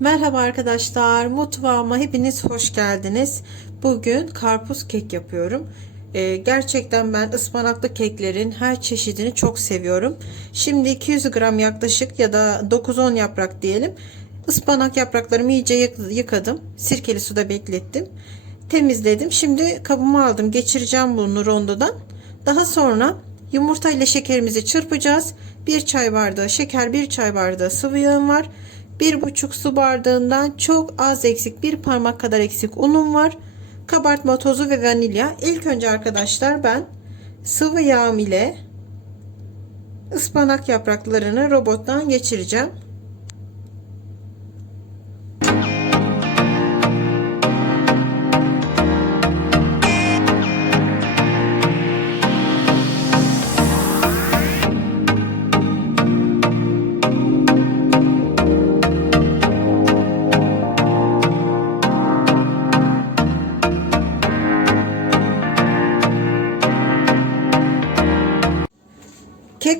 Merhaba arkadaşlar, mutfağıma hepiniz hoş geldiniz. Bugün karpuz kek yapıyorum. Ee, gerçekten ben ıspanaklı keklerin her çeşidini çok seviyorum. Şimdi 200 gram yaklaşık ya da 9-10 yaprak diyelim. Ispanak yapraklarımı iyice yık- yıkadım. Sirkeli suda beklettim. Temizledim. Şimdi kabıma aldım. Geçireceğim bunu rondodan. Daha sonra yumurta ile şekerimizi çırpacağız. 1 çay bardağı şeker, 1 çay bardağı sıvı yağım var. 1,5 su bardağından çok az eksik, bir parmak kadar eksik unum var. Kabartma tozu ve vanilya. İlk önce arkadaşlar ben sıvı yağım ile ıspanak yapraklarını robottan geçireceğim.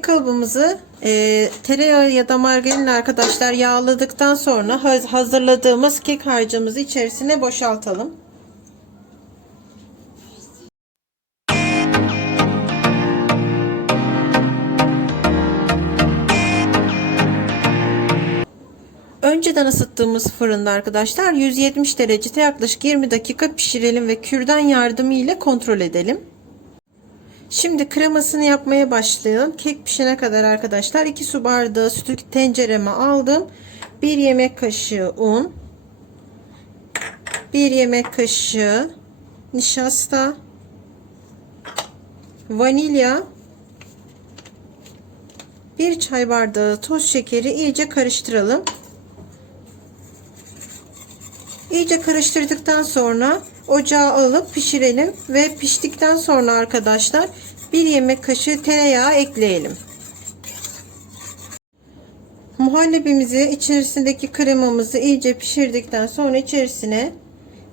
Kalıbımızı e, tereyağı ya da margarinle arkadaşlar yağladıktan sonra haz- hazırladığımız kek harcımızı içerisine boşaltalım. Önceden ısıttığımız fırında arkadaşlar 170 derecede yaklaşık 20 dakika pişirelim ve kürdan yardımıyla kontrol edelim. Şimdi kremasını yapmaya başlayalım. Kek pişene kadar arkadaşlar 2 su bardağı sütü tencereme aldım. 1 yemek kaşığı un. 1 yemek kaşığı nişasta. Vanilya. 1 çay bardağı toz şekeri iyice karıştıralım. İyice karıştırdıktan sonra ocağa alıp pişirelim ve piştikten sonra arkadaşlar bir yemek kaşığı tereyağı ekleyelim. Muhallebimizi içerisindeki kremamızı iyice pişirdikten sonra içerisine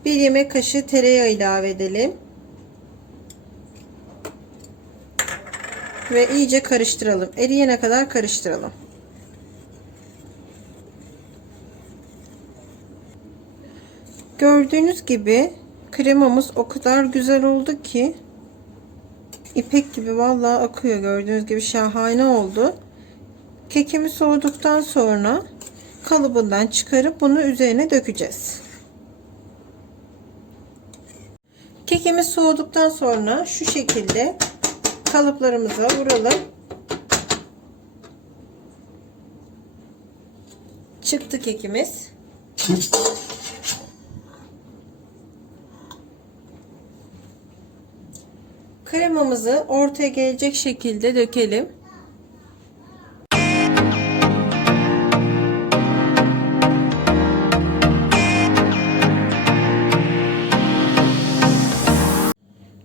bir yemek kaşığı tereyağı ilave edelim. Ve iyice karıştıralım. Eriyene kadar karıştıralım. Gördüğünüz gibi kremamız o kadar güzel oldu ki ipek gibi vallahi akıyor gördüğünüz gibi şahane oldu. Kekimiz soğuduktan sonra kalıbından çıkarıp bunu üzerine dökeceğiz. Kekimiz soğuduktan sonra şu şekilde kalıplarımıza vuralım. Çıktı kekimiz. Kremamızı ortaya gelecek şekilde dökelim.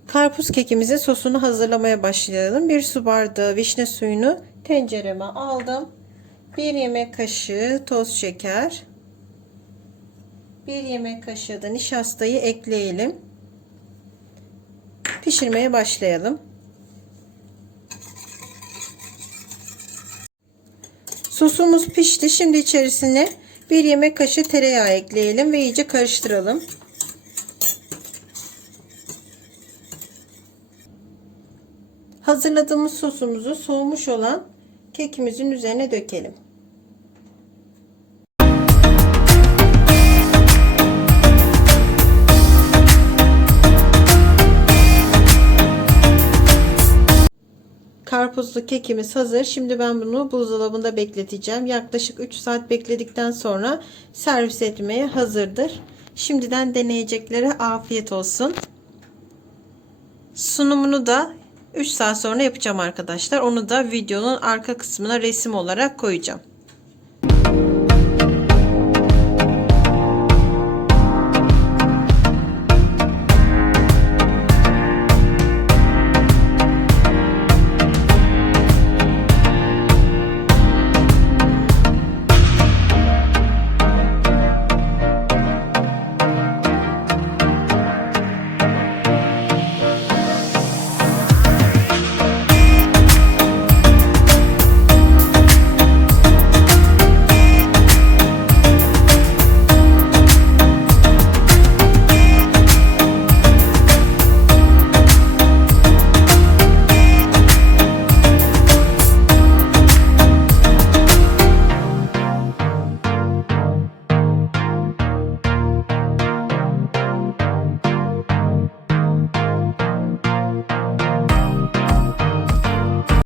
Karpuz kekimizin sosunu hazırlamaya başlayalım. Bir su bardağı vişne suyunu tencereme aldım. Bir yemek kaşığı toz şeker. Bir yemek kaşığı da nişastayı ekleyelim pişirmeye başlayalım. Sosumuz pişti. Şimdi içerisine bir yemek kaşığı tereyağı ekleyelim ve iyice karıştıralım. Hazırladığımız sosumuzu soğumuş olan kekimizin üzerine dökelim. Karpuzlu kekimiz hazır. Şimdi ben bunu buzdolabında bekleteceğim. Yaklaşık 3 saat bekledikten sonra servis etmeye hazırdır. Şimdiden deneyeceklere afiyet olsun. Sunumunu da 3 saat sonra yapacağım arkadaşlar. Onu da videonun arka kısmına resim olarak koyacağım.